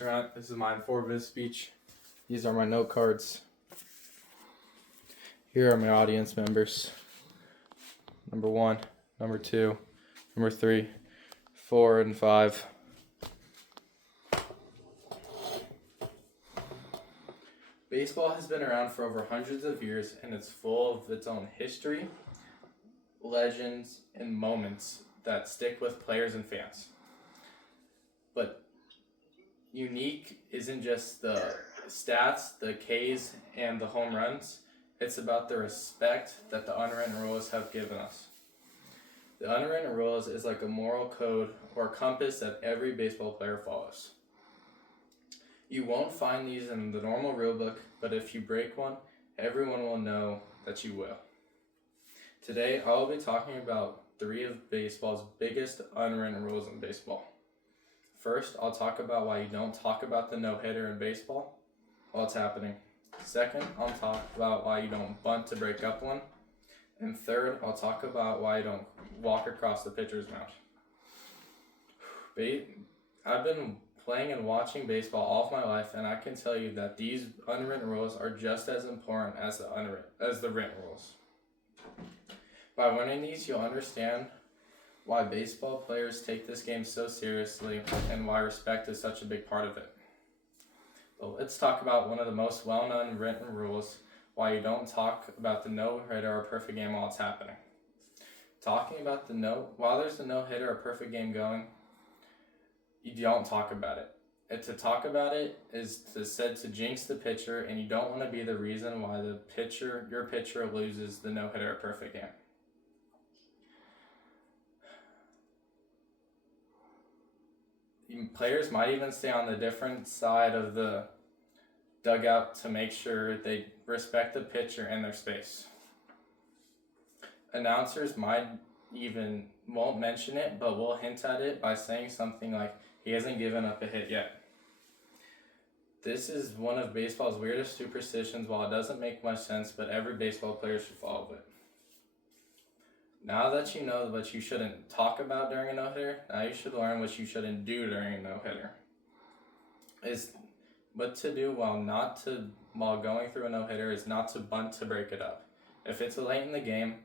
restaurant. This is my informative speech. These are my note cards. Here are my audience members. Number 1, number 2, number 3, 4, and 5. Baseball has been around for over hundreds of years, and it's full of its own history, legends, and moments that stick with players and fans. But unique isn't just the stats, the Ks, and the home runs. It's about the respect that the unwritten rules have given us. The unwritten rules is like a moral code or compass that every baseball player follows. You won't find these in the normal rule book, but if you break one, everyone will know that you will. Today, I will be talking about 3 of baseball's biggest unwritten rules in baseball. First, I'll talk about why you don't talk about the no-hitter in baseball while it's happening. Second, I'll talk about why you don't bunt to break up one. And third, I'll talk about why you don't walk across the pitcher's mound. I've been playing and watching baseball all of my life, and I can tell you that these unwritten rules are just as important as the written rules. By learning these, you'll understand why baseball players take this game so seriously and why respect is such a big part of it. But let's talk about one of the most well-known written rules, why you don't talk about the no-hitter or perfect game while it's happening. While there's a no-hitter or perfect game going, you don't talk about it. And to talk about it is said to jinx the pitcher, and you don't want to be the reason why your pitcher loses the no-hitter or perfect game. Players might even stay on the different side of the dugout to make sure they respect the pitcher and their space. Announcers won't mention it, but will hint at it by saying something like, "He hasn't given up a hit yet." This is one of baseball's weirdest superstitions. While it doesn't make much sense, but every baseball player should follow it. Now that you know what you shouldn't talk about during a no-hitter, now you should learn what you shouldn't do during a no-hitter. What to do while going through a no-hitter is not to bunt to break it up. If it's late in the game,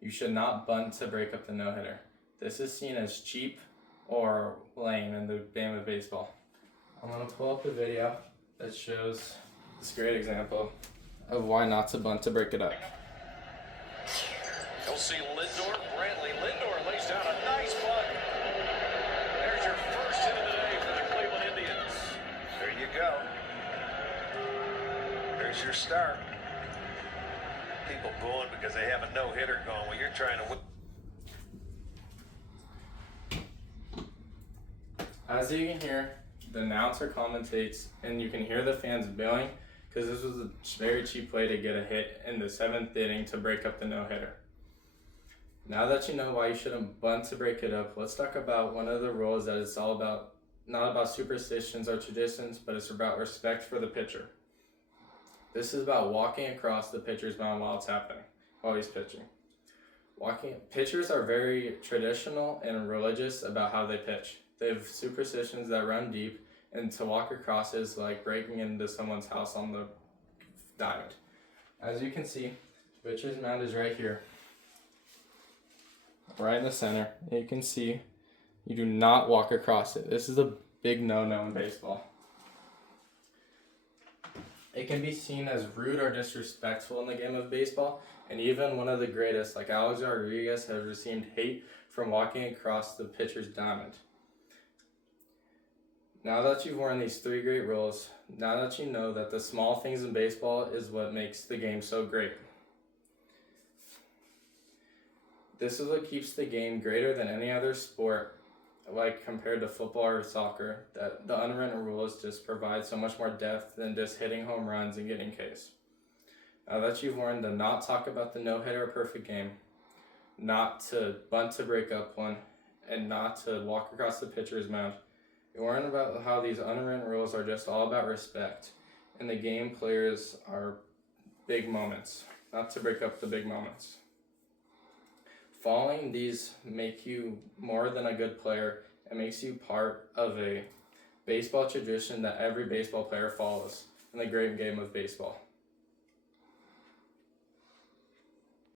you should not bunt to break up the no-hitter. This is seen as cheap or lame in the game of baseball. I'm going to pull up a video that shows this great example of why not to bunt to break it up. You'll see Lindor, Brantley. Lindor lays down a nice bunt. There's your first hit of the day for the Cleveland Indians. There you go. There's your start. People booing because they have a no-hitter going. Well, you're trying to win. As you can hear, the announcer commentates, and you can hear the fans booing because this was a very cheap way to get a hit in the 7th inning to break up the no-hitter. Now that you know why you shouldn't bunt to break it up, let's talk about one of the rules that it's all about, not about superstitions or traditions, but it's about respect for the pitcher. This is about walking across the pitcher's mound while it's happening, while he's pitching. Pitchers are very traditional and religious about how they pitch. They have superstitions that run deep, and to walk across is like breaking into someone's house on the diamond. As you can see, the pitcher's mound is right here, right in the center. You can see you do not walk across it. This is a big no-no in baseball. It can be seen as rude or disrespectful in the game of baseball, and even one of the greatest, like Alex Rodriguez, has received hate from walking across the pitcher's diamond. Now that you've learned these 3 great rules, now that you know that the small things in baseball is what makes the game so great. This is what keeps the game greater than any other sport, like compared to football or soccer, that the unwritten rules just provide so much more depth than just hitting home runs and getting Ks. Now that you've learned to not talk about the no-hitter or perfect game, not to bunt to break up one, and not to walk across the pitcher's mound, you learn about how these unwritten rules are just all about respect, and the game players are big moments, not to break up the big moments. Following these make you more than a good player. It makes you part of a baseball tradition that every baseball player follows in the great game of baseball.